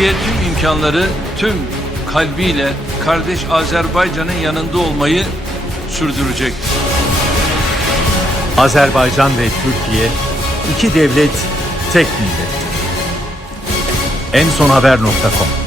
Türkiye tüm imkanları, tüm kalbiyle kardeş Azerbaycan'ın yanında olmayı sürdürecektir. Azerbaycan ve Türkiye, iki devlet, tek millettir. ensonhaber.com